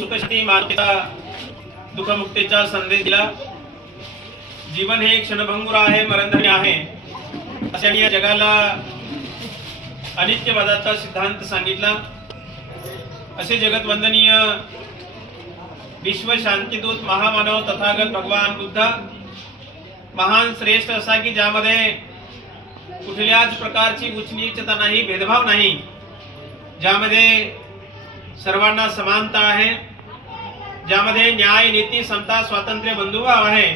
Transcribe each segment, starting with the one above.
सुखशांती मानवता दुःखमुक्तीचा संदेश दिला। जीवन हे क्षणभंगुर आहे, मरणधर्मी आहे अशा या जगाला अनित्यवादाचा सिद्धांत सांगितला। असे जगतवंदनीय विश्व शांतीदूत महामानव तथागत भगवान बुद्ध महान श्रेष्ठ असा की ज्यामध्ये कुठल्याच प्रकारची उच्च नीचता नाही, भेदभाव नाही, ज्यामध्ये सर्वांना समानता आहे, ज्यामध्ये न्याय नीती समता स्वातंत्र्य बंधुभाव आहे,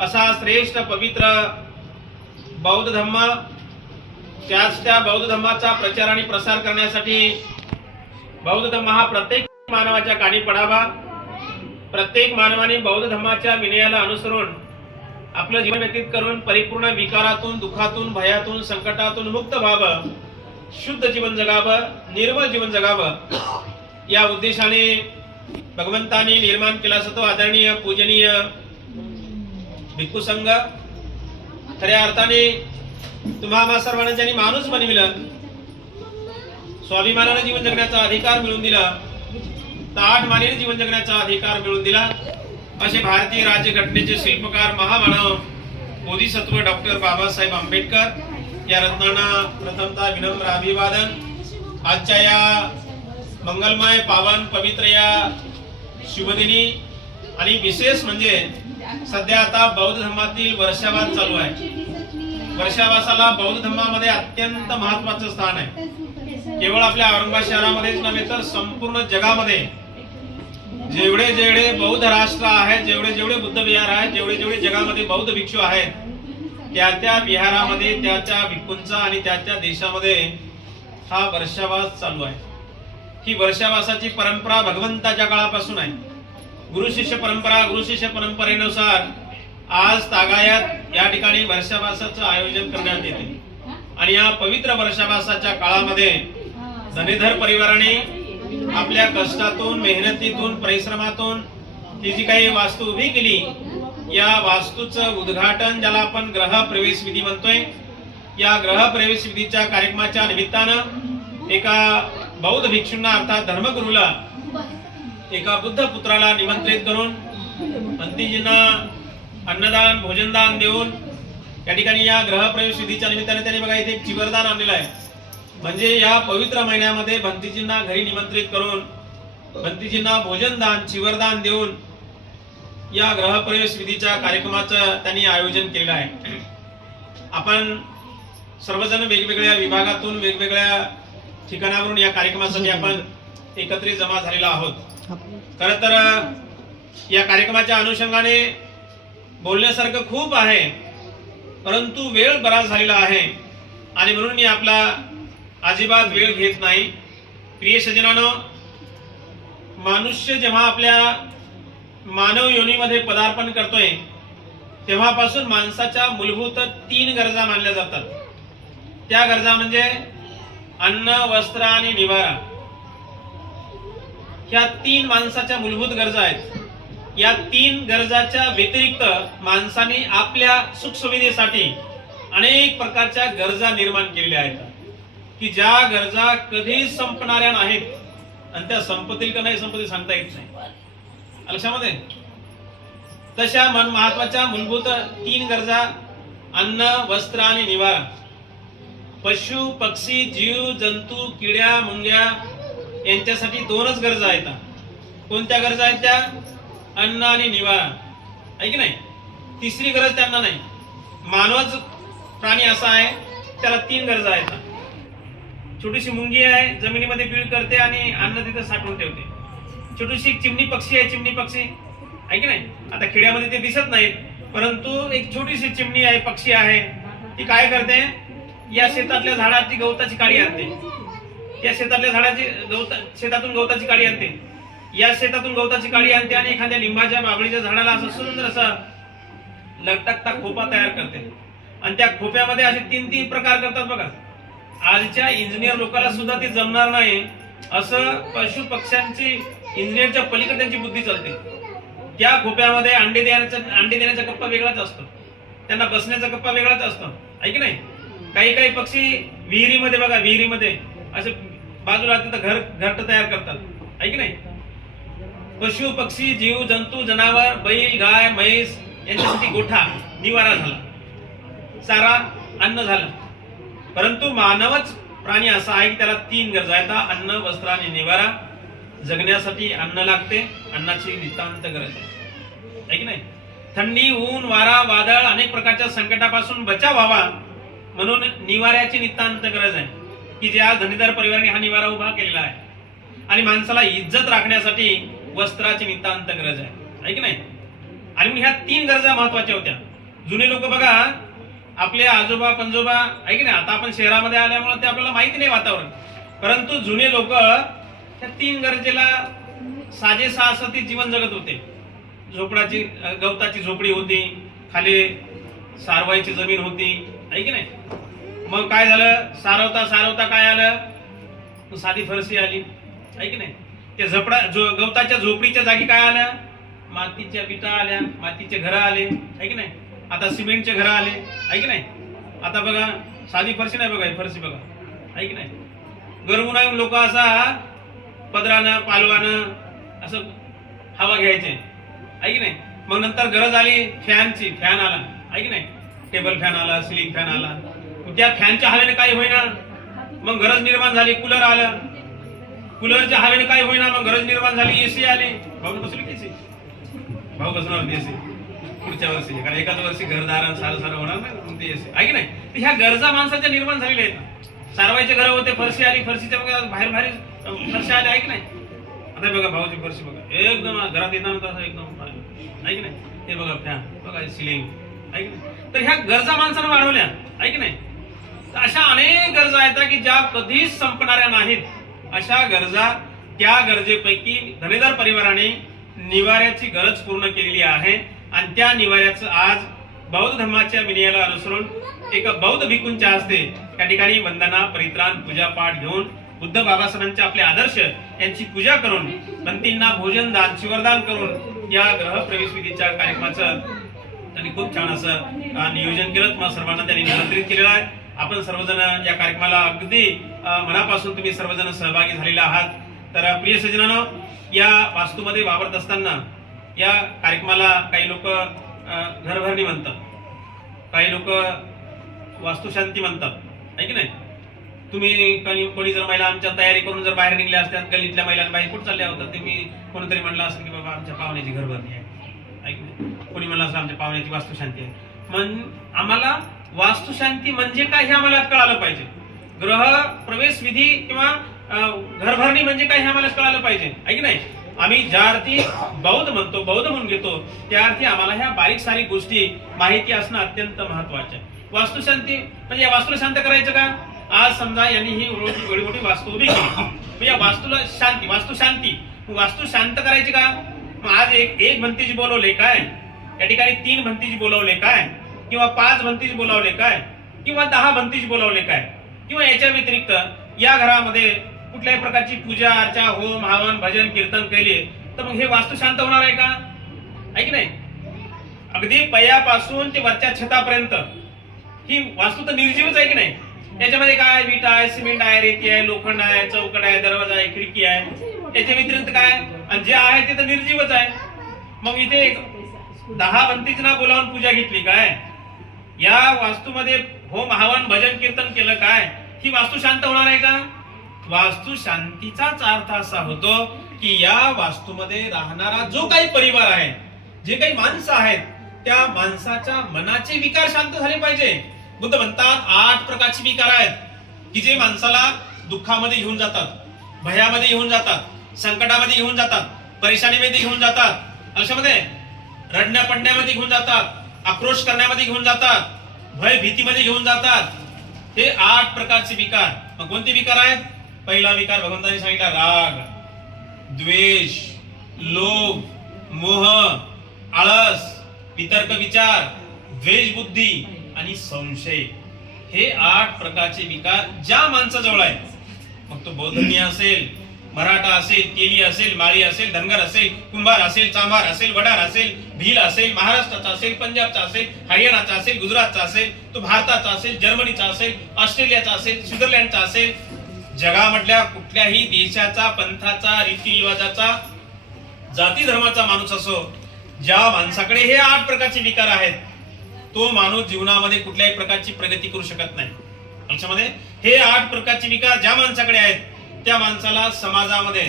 असा श्रेष्ठ पवित्र बौद्ध धम्म त्या बौद्ध धम्माचा प्रचार आणि प्रसार करण्यासाठी बौद्ध धम्म हा प्रत्येक मानवाच्या कानी पडावा। प्रत्येक मानवाने बौद्ध धम्माच्या विनयाला अनुसरून आपलं जीवन व्यतीत करून परिपूर्ण विकारातून, दुःखातून, भयातून, संकटातून मुक्त व्हावं, शुद्ध जीवन जगावं, निर्मळ जीवन जगावं या उद्देशाने भगवंतांनी निर्माण केला असतो आदरणीय पूजनीय भिक्खू संघ। खऱ्या अर्थाने तुम्हा सर्वांना ज्यांनी माणूस बनविलं, स्वाभिमानाने जीवन जगण्याचा अधिकार मिळवून दिला, ताठ मानेने जीवन जगण्याचा अधिकार मिळवून दिला, असे भारतीय राज्यघटनेचे शिल्पकार महामानव बोधिसत्व डॉक्टर बाबासाहेब आंबेडकर या रत्नांना प्रथमतः विनम्र अभिवादन। आजच्या या मंगलमय पावन पवित्र या शुभदिनी आणि विशेष म्हणजे सध्या आता बौद्ध धर्मातील वर्षावास चालू आहे। वर्षावासाला बौद्ध धर्मामध्ये अत्यंत महत्त्वाचं स्थान आहे। केवळ आपल्या औरंगाबाद शहरामध्येच नव्हे तर संपूर्ण जगामध्ये जेवढे जेवढे बौद्ध राष्ट्र आहेत, जेवढे जेवढे बुद्ध विहार आहेत, जेवढे जेवढे जगामध्ये बौद्ध भिक्षू आहेत, त्या त्या विहारामध्ये त्या त्या भिक्खूंचा आणि त्या त्या देशामध्ये हा वर्षावास चालू आहे। ही वर्षावासाची परंपरा भगवंताच्या काळापासून आहे। गुरु शिष्य परंपरेनुसार आज तागायत या ठिकाणी वर्षावासाचं आयोजन करण्यात येते आणि या पवित्र वर्षावासाच्या काळामध्ये धनीधर परिवाराने आपल्या कष्टातून, मेहनतीतून, परिश्रमातून ही जी काही वास्तू उभी केली, या वास्तूचं उद्घाटन ज्याला आपण ग्रह प्रवेश विधी म्हणतोय, या ग्रह प्रवेश विधीच्या कार्यक्रमाच्या निमित्तानं एका बौद्ध भिक्षूंना अर्थात धर्मगुरूला, एका बुद्ध पुत्राला निमंत्रित करून पंथीजींना अन्नदान भोजनदान देऊन या ठिकाणी या ग्रह प्रवेश विधीच्या निमित्ताने त्यांनी बघा इथे एक चिवरदान आणलेलं आहे। म्हणजे या पवित्र महिन्यामध्ये भंतीजींना घरी निमंत्रित करून भंतीजींना भोजनदान चिवरदान देऊन या ग्रह प्रवेश विधीच्या कार्यक्रमाचं त्यांनी आयोजन केलेलं आहे। आपण सर्वजण वेगवेगळ्या विभागातून, वेगवेगळ्या ठिकाणावरून या कार्यक्रमासाठी आपण एकत्रित जमा झालेलो आहोत। खरं तर या कार्यक्रमाच्या अनुषंगाने बोलण्यासारखं खूप आहे, परंतु वेळ बराच झालेला आहे आणि म्हणून मी आपला अजिबात वेळ घेत नाही। प्रिय सज्जनांनो, मनुष्य जेव्हा आपल्या मानव योनीमध्ये पदार्पण करतोय तेव्हापासून माणसाच्या मूलभूत 3 गरजा मानल्या जातात। त्या गरजा म्हणजे अन्न, वस्त्र आणि निवारा। ह्या 3 माणसाच्या मूलभूत गरजा आहेत। या 3 गरजाच्या व्यतिरिक्त माणसाने आपल्या सुखसुविधेसाठी अनेक प्रकारच्या गरजा निर्माण केलेल्या आहेत की ज्या गरजा कधी संपणाऱ्या नाहीत आणि त्या संपतील का नाही संपतील सांगता येत नाही। लक्षामध्ये तशा महत्वाच्या मूलभूत 3 गरजा अन्न, वस्त्र आणि निवारा। पशु पक्षी, जीव जंतू, किड्या मुंग्या यांच्यासाठी 2च गरजा आहेत। कोणत्या गरजा आहेत त्या? अन्न आणि निवारा, आहे की नाही? तिसरी गरज त्यांना नाही। मानवच प्राणी असा आहे त्याला 3 गरजा आहेत। छोटीशी मुंगी आहे, जमिनीमध्ये बीळ करते आणि अन्न तिथे साठवून ठेवते। छोटीशी चिमणी पक्षी आहे, चिमणी पक्षी आहे की नाही? आता खेड्यामध्ये ते दिसत नाहीत, परंतु एक छोटीशी चिमणी आहे, पक्षी आहे, ती काय करते? या शेतातल्या झाडाची गवताची काडी आणते, या शेतातल्या शेतातून गवताची काडी आणते, या शेतातून गवताची काडी आणते आणि एखाद्या लिंबाच्या बाबळीच्या झाडाला असं सुंदर असा लटकता खोपा तयार करते आणि त्या खोप्यामध्ये असे 3 प्रकार करतात बघा। आजच्या इंजिनियर लोकांना सुद्धा ते जमणार नाही असं पशु पक्ष्यांची इंजिनियरच्या पलीकडे त्यांची बुद्धी चालते। त्या खोप्यामध्ये अंडे देण्याचा कप्पा वेगळाच असतो, त्यांना बसण्याचा कप्पा वेगळाच असतो, आहे की नाही? काही काही पक्षी विहिरीमध्ये बघा, विहिरीमध्ये असे बाजूला तिथं घरट तयार करतात, आहे की नाही? पशु पक्षी जीव जंतू जनावर बैल गाय म्हैस यांच्यासाठी गोठा निवारा झाला, चारा अन्न झालं. परंतु मानवच प्राणी असा आहे की त्याला 3 गरजा आहेत, अन्न वस्त्र आणि निवारा. जगण्यासाठी अन्न लागते, अन्नाची नितांत गरज आहे की नाही. थंडी ऊन वारा वादळ अनेक प्रकारच्या संकटापासून बचाव व्हावा म्हणून निवाऱ्याची नितांत गरज आहे की ज्या धनीधर परिवाराने हा निवारा उभा केलेला आहे. आणि माणसाला इज्जत राखण्यासाठी वस्त्राची नितांत गरज आहे की नाही. आणि मग ह्या 3 गरजा महत्वाच्या होत्या. जुने लोक बघा, आपले आजोबा पंजोबा आहे की नाही, आता आपण शहरामध्ये आल्यामुळे ते आपल्याला माहिती नाही वातावरण, परंतु जुने लोक त्या 3 गरजेला साजेसा असं ते जीवन जगत होते. झोपडाची गवताची झोपडी होती, खाली सारवायची जमीन होती आहे की नाही. मग काय झालं, सारवता सारवता काय आलं, साधी फरशी आली आहे की नाही. त्या गवताच्या झोपडीच्या जागी काय आलं, मातीच्या विटा आल्या, मातीचे घरं आले आहे की नाही. आता सिमेंटचे घरं आले आहे की नाही. आता बघा साधी फरशी नाही, बघा फरशी बघा आहे की नाही. गरमून येऊन लोक असा पदरानं पालवानं असं हवा घ्यायचे आहे की नाही. मग नंतर गरज आली फॅनची, फॅन आला आहे की नाही. टेबल फॅन आला, सिलिंग फॅन आला. त्या फॅनच्या हवेने काही होईना, मग गरज निर्माण झाली कूलर आलं. कूलरच्या हवेने काही होईना, मग गरज निर्माण झाली एसी आली. भाऊ बसले की एसी, भाऊ बसणार एसी पुढच्या वर्षी, कारण एकाच वर्षी घरदार सारं होणार नाही ते एसी आहे की नाही. ह्या गरजा माणसाच्या निर्माण झालेल्या आहेत. सारवायचे घर होते, फरशी आली, फरशीच्या बघा बाहेर बाहेर फरशी आल्या आहे की नाही. आता बघा भाऊची फरशी बघा एकदम घरात येणार असं एकदम आहे की नाही. हे बघा फॅन बघा, सिलिंग आहे की नाही. तर ह्या गरजा माणसानं वाढवल्या आहे की नाही. अशा अनेक गरजा आहेत की ज्या कधीच संपणाऱ्या नाहीत. अशा गरजा, त्या गरजेपैकी धनीधर परिवाराने निवाऱ्याची गरज पूर्ण केलेली आहे. आणि त्या निवाऱ्याचं आज बौद्ध धर्माच्या विनयाला अनुसरून एका बौद्ध भिक्खूंच्या हस्ते त्या ठिकाणी वंदना परित्राण पूजा पाठ घेऊन बुद्ध बाबासाहेबांचे आपले आदर्श यांची पूजा करून पंथींना भोजन दान शिवरदान करून या ग्रह प्रवेश विधीच्या कार्यक्रमाचं त्यांनी खूप छान असं नियोजन केलं. तुम्हाला सर्वांना त्यांनी निमंत्रित केलेलं आहे. आपण सर्वजण या कार्यक्रमाला अगदी मनापासून तुम्ही सर्वजण सहभागी झालेले आहात. तर प्रिय सज्जनांनो, या वास्तूमध्ये वावरत असताना या कार्यक्रमाला काही लोक घरभरणी म्हणतात, काही लोक वास्तुशांती म्हणतात आहे की नाही. तुम्ही कोणी जर महिला आमच्या तयारी करून जर बाहेर निघल्या असतात, गल्लीतल्या महिलांना बाहेर कुठे चालल्या होतात, तुम्ही कोणीतरी म्हणलं असेल की बाबा आमच्या पाहुण्याची घरभरणी आहे की नाही. कोणी म्हणलं असेल आमच्या पाहुण्याची वास्तुशांती आहे. आम्हाला वास्तुशांती म्हणजे काय हे आम्हाला कळालं पाहिजे. ग्रह प्रवेश विधी किंवा घरभरणी म्हणजे काय हे आम्हाला कळालं पाहिजे आहे की नाही. आम्ही ज्या अर्थी बौद्ध म्हणतो, बौद्ध म्हणून घेतो, त्या अर्थी आम्हाला ह्या बारीक सारीक गोष्टी माहिती असणं अत्यंत महत्वाचं आहे. वास्तुशांती म्हणजे या वास्तूला शांत करायचं का. आज समजा यांनी ही एवढी मोठी वास्तू उभी केली, या वास्तूला शांती, वास्तू शांती, वास्तू शांत करायची का. आज एक भंतीजी बोलवले काय, या ठिकाणी 3 भंतीजी बोलवले काय, किंवा 5 भंतीजी बोलावले काय, किंवा 10 भंतीजी बोलावले काय, किंवा याच्या व्यतिरिक्त या घरामध्ये कुठल्याही प्रकारची पूजा अर्चा होम हवन भजन कीर्तन केले तर मग हे वास्तू शांत होणार आहे का, आहे की नाही. अगदी पयापासून ते वरच्या छतापर्यंत ही वास्तू तर निर्जीवच आहे की नाही. त्याच्यामध्ये काय विटा आहे, सिमेंट आहे, रेती आहे, लोखंड आहे, चौकट आहे, दरवाजा आहे, खिडकी आहे. त्याच्या व्यतिरिक्त काय, आणि जे आहे ते तर निर्जीवच आहे. मग इथे 10 भंतीजना बोलावून पूजा घेतली काय, या वास्तूमध्ये होम हवन भजन कीर्तन केलं काय, ही वास्तू शांत होणार आहे का. वास्तू शांतीचाच अर्थ असा होतो की या वास्तूमध्ये राहणारा जो काही परिवार आहे, जे काही माणसं आहेत, त्या माणसाच्या मनाचे विकार शांत झाले पाहिजे. बुद्ध म्हणतात 8 प्रकारचे विकार आहेत की जे माणसाला दुःखामध्ये घेऊन जातात, भयामध्ये घेऊन जातात, संकटामध्ये घेऊन जातात, परेशानीमध्ये घेऊन जातात, आयुष्यामध्ये रडण्या पडण्यामध्ये घेऊन जातात, आक्रोश करण्यामध्ये घेऊन जातात, भय भीतीमध्ये घेऊन जातात. हे 8 प्रकारचे विकार. मग कोणते विकार आहेत. पहिला विकार भगवंतांनी सांगितला राग, द्वेष, लोभ, मोह, आळस, वितर्क विचार, द्वेष बुद्धी आणि संशय. हे 8 प्रकारचे विकार ज्या माणसाजवळ आहे, मग तो बौद्धनी असेल, मराठा असेल, केली असेल, माळी असेल, धनगर असेल, कुंभार असेल, चांभार असेल, वडार असेल, भील असेल, महाराष्ट्राचा असेल, पंजाबचा असेल, हरियाणाचा असेल, गुजरातचा असेल, तो भारताचा असेल, जर्मनीचा असेल, ऑस्ट्रेलियाचा असेल, स्वित्झर्लंडचा असेल, जगामधल्या कुठल्याही देशाचा, पंथाचा, रीतिरिवाजाचा, जाती धर्माचा माणूस असो, ज्या माणसाकडे हे 8 प्रकारचे विकार आहेत, तो माणूस जीवनामध्ये कुठल्याही प्रकारची प्रगती करू शकत नाही. लक्षामध्ये हे 8 प्रकारचे विकार ज्या माणसाकडे आहेत, त्या माणसाला समाजामध्ये,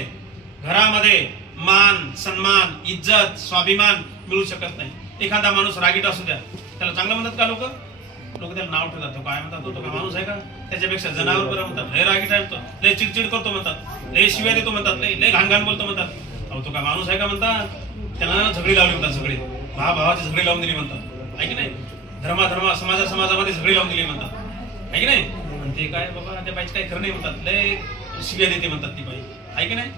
घरामध्ये मान, सन्मान, इज्जत, स्वाभिमान मिळू शकत नाही. एखादा माणूस रागीट असू द्या, त्याला चांगलं म्हणतात का लोक त्याला नाव ठेवतात, तो काय म्हणतात, तो काय माणूस आहे का? त्याच्यापेक्षा जनावर बरं म्हणतात. लय रागीट आहे तो, लय चिडचिड करतो म्हणतात, लय शिव्या देतो म्हणतात, लय घाण बोलतो म्हणतात. अहो तो काय माणूस आहे का म्हणतात. त्याला झगडी लावली म्हणतात, झगडी भावाची झगडी लावून दिली म्हणतात, आहे की नाही? समाजामध्ये झगडी लावून दिली म्हणतात, आहे की नाही? ते काय बाबा त्या बाईच काय खरं नाही म्हणतात, लय शिव्या देते म्हणतात ती बाई, आहे की नाही?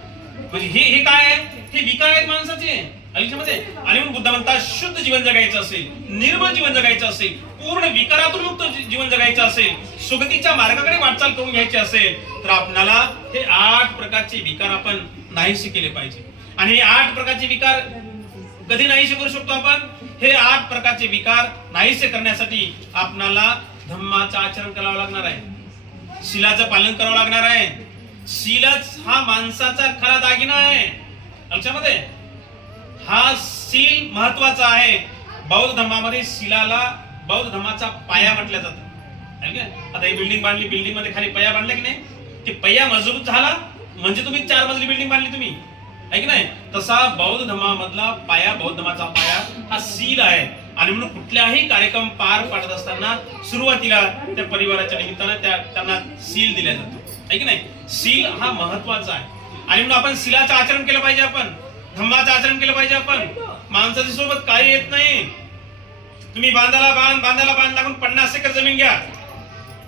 म्हणजे हे काय आहे? हे विकार आहेत माणसाचे आयुष्यामध्ये. आणि म्हणून बुद्ध म्हणतात, शुद्ध जीवन जगायचं असेल, निर्मळ जीवन जगायचं असेल, पूर्ण विकारातून मुक्त जीवन जगायचं असेल, सुगतीच्या मार्गाकडे वाटचाल करून घ्यायची असेल, तर आपल्याला हे 8 प्रकारचे विकार आपण नाहीसे केले पाहिजे. आणि हे 8 प्रकारचे विकार कधी नाहीसे करू शकतो आपण? हे 8 प्रकारचे विकार नाहीसे करण्यासाठी आपल्याला धम्माचं आचरण करावं लागणार आहे, शीलाचं पालन करावं लागणार आहे. शीलच हा माणसाचा खरा दागिना आहे. लक्षामध्ये हा शील महत्वाचा आहे. बौद्ध धर्मामध्ये शीलाला बौद्ध धर्माचा पाया म्हटलं जातं. आता ही बिल्डिंग बांधली, बिल्डिंग मध्ये खाली पया बांधला की नाही, ते पया मजबूत झाला म्हणजे तुम्ही 4 मजली बिल्डिंग बांधली तुम्ही, आहे की नाही? तसा बौद्ध धर्मामधला पाया, बौद्ध धर्माचा पाया हा शील आहे. आणि म्हणून कुठल्याही कार्यक्रम पार पाडत असताना सुरुवातीला त्या परिवाराच्या निमित्तानं त्यांना शील दिला जातो, आहे की नाही? शील हा महत्वाचा आहे. आणि म्हणून आपण शीलाचं आचरण केलं पाहिजे, आपण धम्माचं आचरण केलं पाहिजे. आपण माणसाच्या सोबत काही येत नाही. तुम्ही बांधाला बांध लागून 50 एकर जमीन घ्या,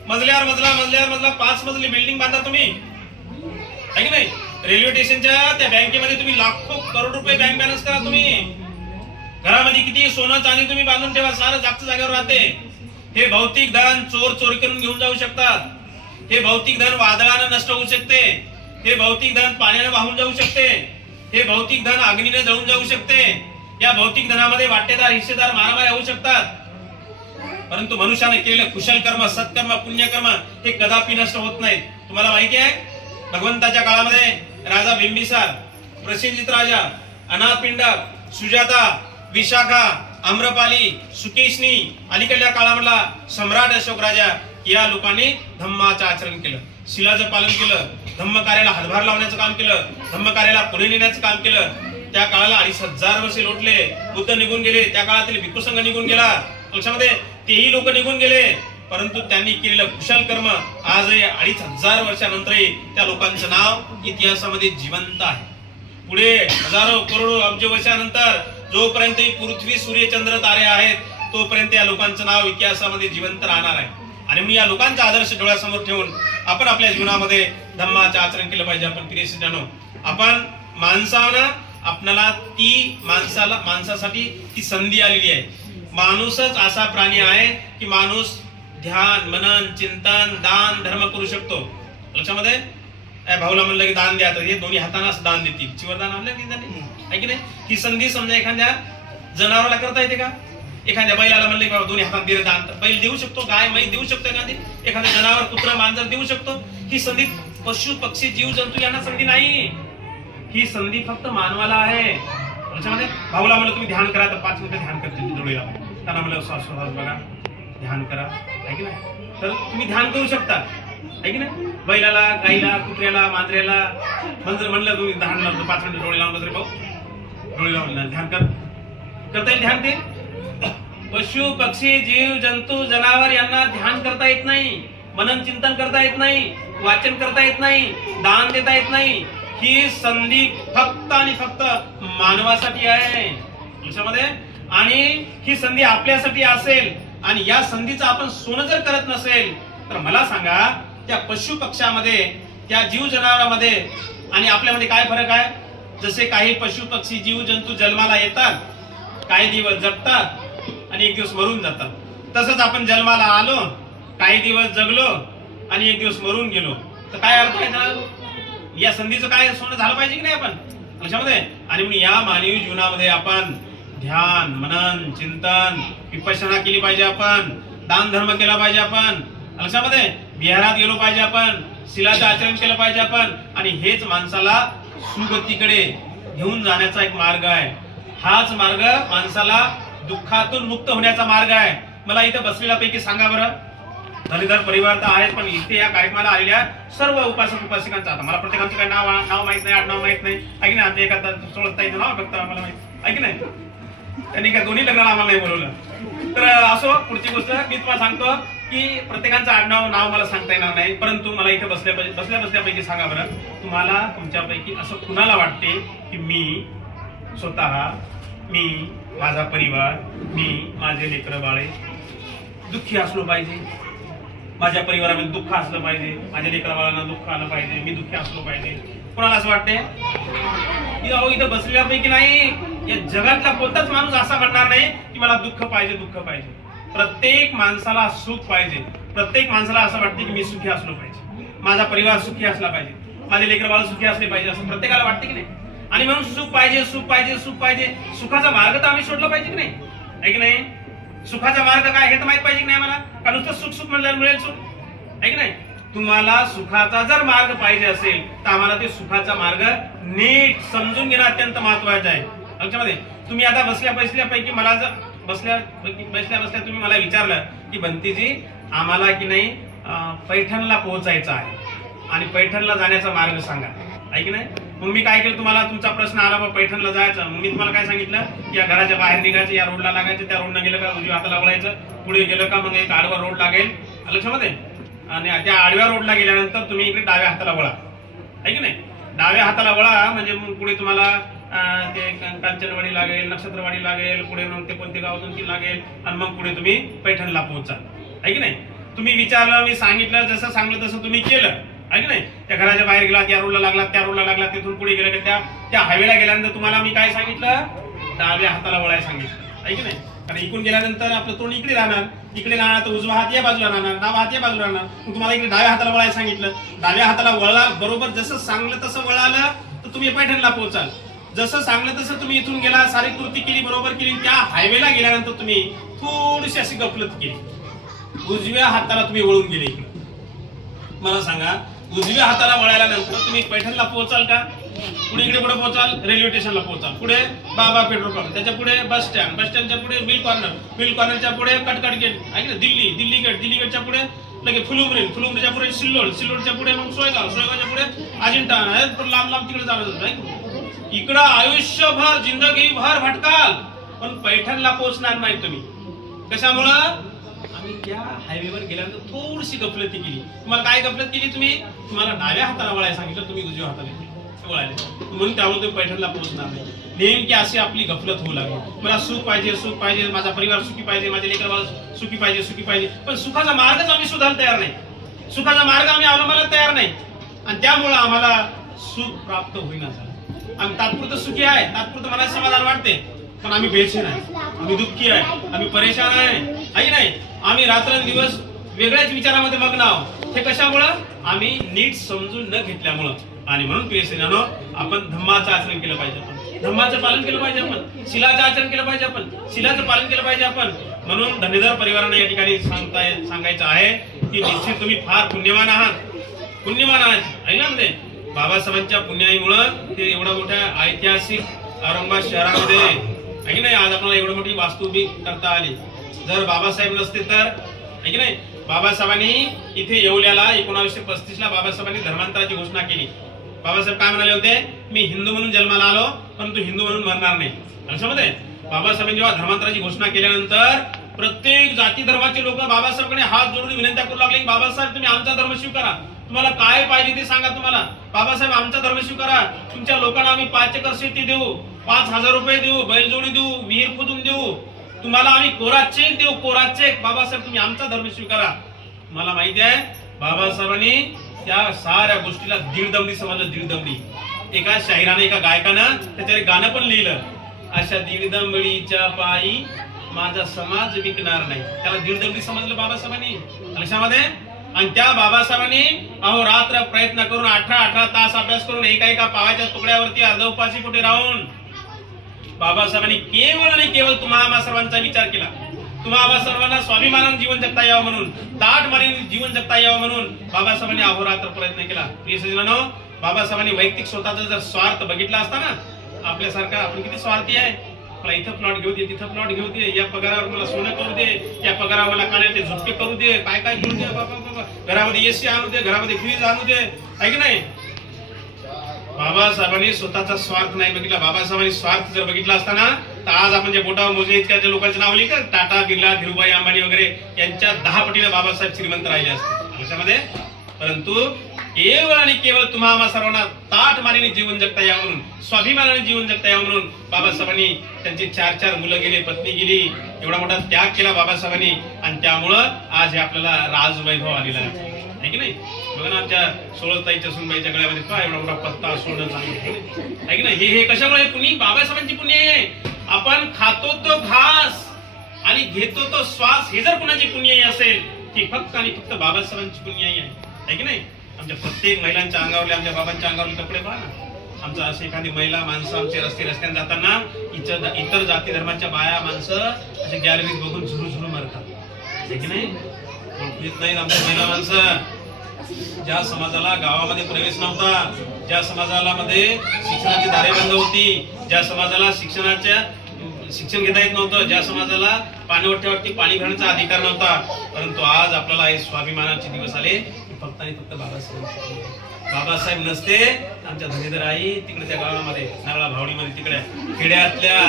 मजल्यावर मजला 5 मजली बिल्डिंग बांधा तुम्ही, आहे की नाही? रेल्वे स्टेशनच्या त्या बँकेमध्ये तुम्ही लाखो करोड रुपये बँक बॅलन्स करा. तुम्ही घरामध्ये किती सोनं चांदी तुम्ही बांधून ठेवा, सारं जागच्या जागेवर राहते. हे भौतिक धन चोरी करून घेऊन जाऊ शकतात. हे भौतिक धन वादळानं नष्ट होऊ शकते. हे भौतिक धन पाण्याने वाहून जाऊ शकते. हे भौतिक धन अग्नीने जळून जाऊ शकते. या भौतिक धनामध्ये वाटेदार हिस्सेदार मारामारी होऊ शकतात. परंतु मनुष्याने केलेले कुशल कर्म, सत्कर्म, पुण्यकर्म हे कदापि नष्ट होत नाहीत. तुम्हाला माहिती आहे, भगवंताच्या काळामध्ये राजा बिंबिसार, प्रसेनजित राजा, अनाथपिंडक, सुजाता, विशाखा, आम्रपाली, सुकेशनी, अलीकडल्या काळामधला सम्राट अशोक राजा या लोकांनी धम्माचं आचरण केलं, शीलाचं पालन केलं, धम्म कार्याला हातभार लावण्याचं काम केलं, धम्म कार्याला पुढे नेण्याचं काम केलं. त्या काळाला 2500 वर्षे लोटले, बुद्ध निघून गेले, त्या काळातील भिक्खू संघ निघून गेला, लक्षामध्ये तेही लोक निघून गेले. परंतु त्यांनी केलेलं कुशल कर्म आजही 2500 वर्षानंतरही त्या लोकांचं नाव इतिहासामध्ये जिवंत आहे. पुढे हजारो करोडो अब्ज वर्षानंतर जोपर्यंत पृथ्वी, सूर्य, चंद्र, तारे आहेत, तोपर्यंत या लोकांचं नाव इतिहासामध्ये जिवंत राहणार आहे. आणि मी या लोकांचा आदर्श डोळ्यासमोर ठेवून आपण आपल्या जीवनामध्ये धम्माचं आचरण केलं पाहिजे. आपण प्रियजनो, आपण माणसानं आपल्याला माणसासाठी ती संधी आलेली आहे. माणूसच असा प्राणी आहे की माणूस ध्यान, मनन, चिंतन, दान, धर्म करू शकतो. लक्षामध्ये भाऊला म्हणलं की दान द्या, तर हे दोन्ही हाताने दान देतील. चिवरदान आणलं की त्यांनी, आहे की नाही? ही संधी समजा एखाद्या जनावराला करता येते का? एखाद्या बैलाला म्हणलं की बाबा दोन्ही हातात दिलं दान, तर बैल देऊ शकतो, गाय म्हैस देऊ शकतो, एखाद्या जनावर, कुत्रा, मांजर देऊ शकतो. ही संधी पशु, पक्षी, जीव जंतू यांना संधी नाही. ही संधी फक्त मानवाला आहे. त्याच्यामध्ये भाऊला म्हणलं तुम्ही ध्यान करा, तर 5 मिनिटं ध्यान करतील डोळेला. त्यांना म्हणलं श्वास बघा, ध्यान करा, आहे की नाही? तर तुम्ही ध्यान करू शकता, आहे की नाही? बैलाला, गाईला, कुत्र्याला, मांजऱ्याला म्हणलं तुम्ही ध्यान लावतो, 5 मिनिटं डोळे लावून बसले, भाऊ डोळे लावून ध्यान करता येईल. ध्यान ते पशु, पक्षी, जीव जंतू, जनावर यांना ध्यान करता येत नाही, मनन चिंतन करता येत नाही, वाचन करता येत नाही, दान देता येत नाही. ही संधी फक्त आणि फक्त मानवासाठी आहे याच्यामध्ये. आणि ही संधी आपल्यासाठी असेल आणि या संधीचं आपण सोनं जर करत नसेल, तर मला सांगा त्या पशु पक्षामध्ये, त्या जीव जनावरांमध्ये आणि आपल्यामध्ये काय फरक आहे? जसे काही पशु पक्षी जीव जंतू जन्माला येतात, काही दिवस जगतात आणि एक दिवस मरून जातात. तसंच आपण जन्माला आलो, काही दिवस जगलो आणि एक दिवस मरून गेलो. तर काय अर्थ आहे? या संधीचं काय सोनं झालं पाहिजे की नाही आपण लक्षामध्ये. आणि म्हणून या मानवी जीवनामध्ये आपण ध्यान, मनन, चिंतन, विपश्यना केली पाहिजे. आपण दान धर्म केला पाहिजे. आपण लक्षामध्ये विहारात गेलो पाहिजे. आपण शीलाचं आचरण केलं पाहिजे आपण. आणि हेच माणसाला सुगतीकडे, घेऊन जाण्याचा एक मार्ग आहे. हाच मार्ग माणसाला दुःखातून मुक्त होण्याचा मार्ग आहे. मला इथे बसलेल्यापैकी सांगा बरं, धनीधर परिवार तर आहेत, पण इथे या कार्यक्रमाला आलेल्या सर्व उपासक उपासिकांचा, आता मला प्रत्येकाचं काही नाव माहित नाही, आडनाव माहित नाही, आहे की नाही. आमच्या एका सोळताईचं नाव फक्त आम्हाला माहित आहे की नाही. त्यांनी काय दोन्ही लग्नाला आम्हाला नाही बोलवलं. तर असो, पुढची गोष्ट मी तुम्हाला सांगतो की प्रत्येकाचं आडनाव नाव मला सांगता येणार नाही, परंतु मला इथे बसल्यापैकी सांगा बरं, तुम्हाला तुमच्यापैकी असं कुणाला वाटते की मी स्वतः, मी, माझा परिवार, मी, माझे लेकरं बाळे दुःखी असलो पाहिजे, माझ्या परिवारामध्ये दुःख असलं पाहिजे, माझ्या लेकरं बाळांना दुःख आलं पाहिजे, मी दुःखी असलो पाहिजे. कोणाला असं वाटते की अहो इथं बसल्यापैकी नाही, या जगातला कोणताच माणूस असा म्हणणार नाही की मला दुःख पाहिजे, दुःख पाहिजे. प्रत्येक माणसाला सुख पाहिजे. प्रत्येक माणसाला असं वाटते की मी सुखी असलो पाहिजे, माझा परिवार सुखी असला पाहिजे, माझे लेकरं बाळ सुखी असले पाहिजे, असं प्रत्येकाला वाटते की नाही. आणि म्हणून सुख पाहिजे, सुख पाहिजे, सुख पाहिजे. सुखाचा मार्ग तर आम्ही शोधला पाहिजे की नाही, आहे की नाही. सुखाचा मार्ग काय हे तर माहित पाहिजे की नाही मला, का नुसतं सुख सुख म्हणल्यावर मिळेल सुख, आहे की नाही. तुम्हाला सुखाचा जर मार्ग पाहिजे असेल तर आम्हाला ते सुखाचा मार्ग नीट समजून घेणं अत्यंत महत्वाचं आहे. लक्षामध्ये तुम्ही आता बसल्यापैकी मला जर बसल्या तुम्ही मला विचारलं की बंतीजी आम्हाला की नाही पैठणला पोहोचायचं आहे आणि पैठणला जाण्याचा मार्ग सांगा, आहे की नाही. मग मी काय केलं, तुम्हाला तुमचा प्रश्न आला बा पैठणला जायचं, मग मी तुम्हाला काय सांगितलं की या घराच्या बाहेर निघायचं, या रोडला लागायचं, त्या रोडनं गेलं का उजव्या हाताला वळायचं, पुढे गेलं का मग एक आडवा रोड लागेल लक्षामध्ये, आणि त्या आडव्या रोडला गेल्यानंतर तुम्ही इकडे डाव्या हाताला वळा, आहे की नाही. डाव्या हाताला वळा म्हणजे मग पुढे तुम्हाला ते कांचनवाडी लागेल, नक्षत्रवाडी लागेल, पुढे मग ते कोणते गाव दोन तीन लागेल आणि मग पुढे तुम्ही पैठणला पोहोचाल, आहे की नाही. तुम्ही विचारलं, मी सांगितलं, जसं सांगलं तसं तुम्ही केलं, आहे की नाही. त्या घराच्या बाहेर गेला, त्या रोडला लागला, त्या रोडला लागला, तिथून पुढे गेलं का त्या हायवेला गेल्यानंतर तुम्हाला मी काय सांगितलं, डाव्या हाताला वळायला सांगितलं, आहे की नाही. कारण इकडून गेल्यानंतर आपलं तोंड इकडे राहणार, इकडे राहणार तर उजवा हात या बाजूला राहणार, डावा हात या बाजूला राहणार. मग तुम्हाला इकडे डाव्या हाताला वळायला सांगितलं, डाव्या हाताला वळला, बरोबर जसं सांगलं तसं वळालं तर तुम्ही पैठणला पोहोचाल. जसं सांगलं तसं तुम्ही इथून गेला, सारी कृती केली, बरोबर केली, त्या हायवेला गेल्यानंतर तुम्ही थोडीशी अशी गफलत केली, उजव्या हाताला तुम्ही वळून गेले इकडे. मला सांगा, उजव्या हाताला वळायला नंतर तुम्ही पैठणला पोहोचाल का? पुढे इकडे पुढे पोहोचाल, रेल्वे स्टेशनला पोहोचाल, पुढे बाबा पेट्रोल पंप, त्याच्या पुढे बस स्टँडच्या पुढे मिल कॉर्नरच्या पुढे कटकट गेट, आहे ना, दिल्ली गेटच्या पुढे लगेच फुलुंब्रीच्या पुढे सिल्लोडच्या पुढे मग सोयगावच्या पुढे अजिंठा, लांब तिकडे चालत. इकडं आयुष्यभर जिंदगीभर भटकाल पण पैठणला पोहोचणार नाही तुम्ही. कशामुळं? आम्ही त्या हायवेवर गेल्यानंतर थोडीशी गफलती केली. तुम्हाला काय गफलत केली? तुम्हाला डाव्या हाताला वळायला सांगितलं, तुम्ही उजव्या हाताला वळायला, म्हणून त्यामुळे तुम्ही पैठणला पोहोचणार नाही. नेमकी अशी आपली गफलत होऊ लागली. मला सुख पाहिजे, माझा परिवार सुखी पाहिजे, माझे लेकर बाळ सुखी पाहिजे, पण सुखाचा मार्गच आम्ही शोधायला तयार नाही, सुखाचा मार्ग आम्ही अवलंबायला तयार नाही, आणि त्यामुळं आम्हाला सुख प्राप्त होईना झालं. आम्ही तात्पुरतं सुखी आहे, तात्पुरतं मनात समाधान वाटते, पण आम्ही बेचैन आहे, आम्ही दुःखी आहे, आम्ही परेशान आहे नाही. आम्ही रात्रंदिवस वेगळ्याच विचारामध्ये मग्न आहोत. हे कशामुळं? आम्ही नीट समजून न घेतल्यामुळं. आणि म्हणून प्रियसैन्यानो, आपण धम्माचं आचरण केलं पाहिजे, आपण धम्माचं पालन केलं पाहिजे, आपण शिलाचं आचरण केलं पाहिजे, आपण शिलाचं पालन केलं पाहिजे आपण. म्हणून धनीधर परिवारांना या ठिकाणी सांगायचं आहे की निश्चित तुम्ही फार पुण्यवान आहात, आहे ना. म्हणजे बाबासाहेबांच्या पुण्याईमुळं ते एवढ्या मोठ्या ऐतिहासिक औरंगाबाद शहरामध्ये, आहे की नाही, आज आपल्याला एवढी मोठी वास्तू उभी करता आली. जर बाबासाहेब नसते तर, आहे की नाही. बाबासाहेबांनी इथे येवल्याला 1935 ला बाबासाहेबांनी धर्मांतराची घोषणा केली. बाबासाहेब काय म्हणाले होते? मी हिंदू म्हणून जन्माला आलो, परंतु हिंदू म्हणून मरणार नाही. लक्षामध्ये बाबासाहेबांनी जेव्हा धर्मांतराची घोषणा केल्यानंतर प्रत्येक जाती धर्माचे लोक बाबासाहेबांकडे हात जोडून विनंत्या करू लागले की बाबासाहेब तुम्ही आमचा धर्म स्वीकारा, तुम्हाला काय पाहिजे ते सांगा. तुम्हाला बाबासाहेब आमचा धर्म स्वीकारा, तुमच्या लोकांना आम्ही 5 एकर शेती देऊ, 5,000 रुपये देऊ, बैलजोडी देऊ, विहीर खोदून देऊ, तुम्हाला आम्ही कोरा चेक देऊ, कोरा चेक. बाबासाहेब तुम्ही आमचा धर्म स्वीकारा. मला माहिती आहे बाबासाहेबांनी त्या साऱ्या गोष्टीला दीडदमडी समजलं, दीडदमडी. एका शाहिराने, एका गायकानं त्याच्यावर गाणं पण लिहिलं, अशा दीडदमडीच्या पायी माझा समाज विकणार नाही. त्याला दीडदमडी समजलं बाबासाहेबांनी लक्षामध्ये. आणि त्या बाबासाहेबांनी अहोरात्र प्रयत्न करून 18 तास अभ्यास करून एका पावाच्या तुकड्यावरती अर्धउपासी पोटी राहून बाबासाहेबांनी केवळ आणि केवळ तुम्हा सर्वांचा विचार केला. तुम्हा सर्वांना स्वाभिमानाने जीवन जगता यावं म्हणून, ताटमारीने जीवन जगता यावं म्हणून बाबासाहेबांनी अहोरात्र प्रयत्न केला. प्रिय सज्जनांनो, बाबासाहेबांनी वैयक्तिक स्वतःचा जर स्वार्थ बघितला असता ना, आपल्यासारखा आपण किती स्वार्थी आहे. मला इथं प्लॉट घेऊ दे, तिथं प्लॉट घेऊ दे, या पगारावर मला सोनं करू दे, या पगारावर मला कानाचे झुपके करू दे, काय काय घेऊ दे बाबा, घरामध्ये एसी आणू दे, घरामध्ये फ्रीज आणू दे, आहे की नाही. बाबासाहेबांनी स्वतःचा स्वार्थ नाही बघितला. बाबासाहेबांनी स्वार्थ जर बघितला असताना तर आज आपण जे बोटावर मोजले इतक्या लोकांचे नाव लिहिलं, टाटा, बिर्ला, धीरूभाई अंबानी वगैरे यांच्या 10 पटीने बाबासाहेब श्रीमंत राहिले असते त्याच्यामध्ये. परंतु केवळ आणि केवळ तुम्हा आम्हा सर्वांना ताठ मानेने जीवन जगता या म्हणून, स्वाभिमानाने जीवन जगता या म्हणून बाबासाहेबांनी त्यांची 4 मुलं गेली, पत्नी गेली, एवढा मोठा त्याग केला बाबासाहेबांनी. आणि त्यामुळं आज हे आपल्याला राजवैभव आलेला आहे की नाही. बघा ना आमच्या सोळताईच्या सुनबाईच्या गळ्यामध्ये काय एवढा मोठा पत्ता सोडणं चांगलं आहे की नाही. हे कशामुळे पुण्य, बाबासाहेबांची पुण्य आहे. आपण खातो तो घास आणि घेतो तो श्वास, हे जर कुणाची पुण्याई असेल ती फक्त आणि फक्त बाबासाहेबांची पुण्याई आहे की नाही. आमच्या प्रत्येक महिलांच्या अंगावरले, आमच्या बाबांच्या अंगावरले कपडे पहा ना. आमचं असे एखादी महिला माणसं आमचे रस्त्याने जाताना इतर जाती धर्माच्या बाया माणसं असे गॅलरीत बघून झुरू मारतात की नाही. नाहीत आमच्या महिला माणसं. ज्या समाजाला गावामध्ये प्रवेश नव्हता, ज्या समाजाला मध्ये शिक्षणाची दारे बंद होती, ज्या समाजाला शिक्षण घेता येत नव्हतं, ज्या समाजाला पाणवठ्यावरती पाणी घालण्याचा अधिकार नव्हता, परंतु आज आपल्याला हे स्वाभिमानाचे दिवस आले फक्त आणि फक्त बाबासाहेब नसते आमच्या धनेदर आई तिकडे त्या गावामध्ये नारळा भावडीमध्ये तिकडे खेड्यातल्या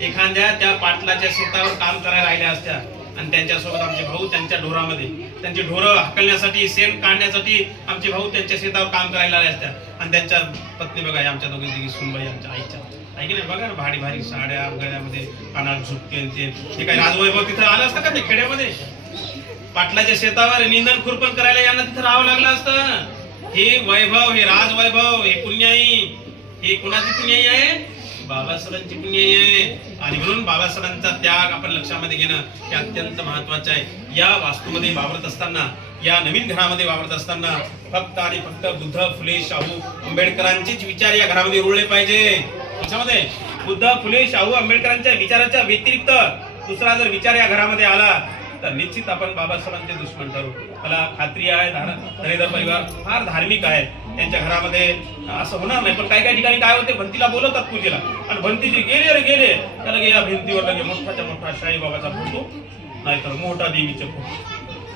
एखाद्या त्या पाटलाच्या शेतावर काम करायला राहिल्या असत्या आणि त्यांच्यासोबत आमचे भाऊ त्यांच्या ढोरामध्ये, त्यांची ढोरं हकलण्यासाठी, शेण काढण्यासाठी आमचे भाऊ त्यांच्या शेतावर काम करायला आले असत्या. आणि त्यांच्या पत्नी बघा आमच्या दोघी सुनबाई आमच्या आईच्या आहे की नाही. बघा ना भारी भारी साड्या गळ्यामध्ये, कानात झुपके, ते काही राजवैभव तिथं आलं असतं का ते खेड्यामध्ये. पाटलाच्या शेतावर निंदन खुरपण करायला यांना तिथं राहावं लागलं असतं. हे वैभव, हे राजवैभव, हे पुण्याई, हे कुणाची पुण्याई आहे, बाबासाहेबांची पुण्याई आहे. आणि म्हणून बाबासाहेबांचा त्याग आपण लक्षामध्ये घेणं हे अत्यंत महत्वाचं आहे. या वास्तूमध्ये वावरत असताना, या नवीन घरामध्ये वावरत असताना फक्त आणि फक्त बुद्ध, फुले, शाहू, आंबेडकरांचेच विचार या घरामध्ये रुळले पाहिजे. त्याच्यामध्ये बुद्ध, फुले, शाहू, आंबेडकरांच्या विचाराच्या व्यतिरिक्त दुसरा जर विचार या घरामध्ये आला तर निश्चित आपण बाबासाहेबांचे दुश्मन ठरू. मला खात्री आहे धनेदर परिवार फार धार्मिक आहे, त्यांच्या घरामध्ये असं होणार नाही. पण काही ठिकाणी काय होते, भंतीला बोलवतात पूजेला आणि भंतीजी गेले त्याला या भिंतीवर लगे मोठाच्या मोठा साईबाबाचा फोटो, नाहीतर मोठा देवीचा फोटो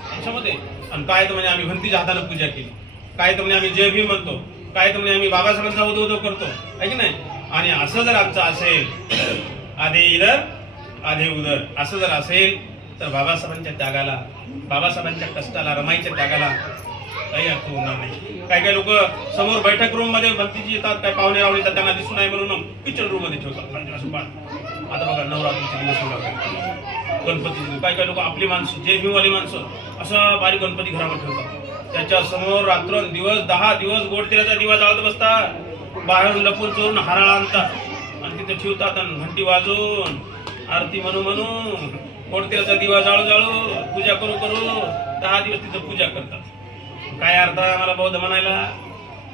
त्याच्यामध्ये. आणि काय तर म्हणजे आम्ही भंतीच्या हाताने पूजा केली, काय तर म्हणजे आम्ही जय भीम म्हणतो, काय तर म्हणजे आम्ही बाबासाहेबांचा उदो करतो आहे की नाही. आणि असं जर आमचं असेल, आधे इधर आधे उदर, असं जर असेल तर बाबासाहेबांच्या त्यागाला, बाबासाहेबांच्या कष्टाला, रमाईच्या त्यागाला काही अर्थ होणार नाही. काही लोक समोर बैठक रूम मध्ये भक्तीजी येतात, काय पाहुणे रावळे येतात, त्यांना दिसू नये म्हणून किचन रूम मध्ये ठेवतात. आता बघा नवरात्रीचे दिवस गणपती, काही लोक आपली माणसं, जे भीमवाली माणसं असं बारीक गणपती घरामध्ये ठेवतात. त्याच्या समोर रात्र दिवस 10 दिवस गोड तेलाचा दिवा जाळत बसतात, बाहेरून लपून चोरून हराळा आणतात आणि तिथे ठेवतात आणि घंटी वाजवून आरती म्हणून गोड तेलाचा दिवा जाळू पूजा करू 10 दिवस तिथं पूजा करतात. काय अर्थ आहे आम्हाला बौद्ध म्हणायला?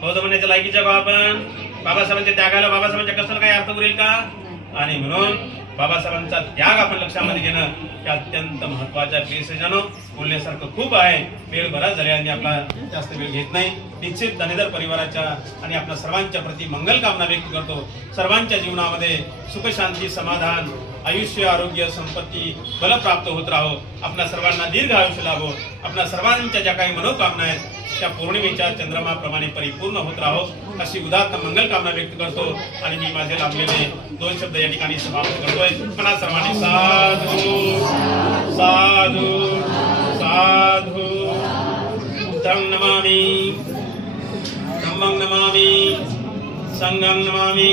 बौद्ध म्हणण्याच्या लायकीच्या का आपण? बाबासाहेबांच्या त्यागाला, बाबासाहेबांच्या कष्टाला काही अर्थ उरेल का? आणि म्हणून बाबासाहेबांचा त्याग आपण लक्षामध्ये घेणं हे अत्यंत महत्वाचं आहे. प्रियसजनो, बोलण्यासारखं खूप आहे, वेळ बराच झाला आणि आपला जास्त वेळ घेत नाही. निश्चित धनेदर परिवाराच्या आणि आपल्या सर्वांच्या प्रती मंगल कामना व्यक्त करतो. सर्वांच्या जीवनामध्ये सुख, शांती, समाधान, आयुष्य, आरोग्य, संपत्ती, बल प्राप्त होत राहो. आपल्या सर्वांना दीर्घ आयुष्य लाभो. आपल्या सर्वांच्या ज्या काही मनोकामना आहेत त्या पौर्णिमेच्या चंद्रमाप्रमाणे परिपूर्ण होत राहो अशी उदात्त मंगल कामना व्यक्त करतो. आणि मी माझे लाभलेले 2 शब्द या ठिकाणी समाप्त करतोय. म्हणा सर्वांनी साधू साधू साधू. बुद्धं नमामि, धम्मं नमामि, संघं नमामि.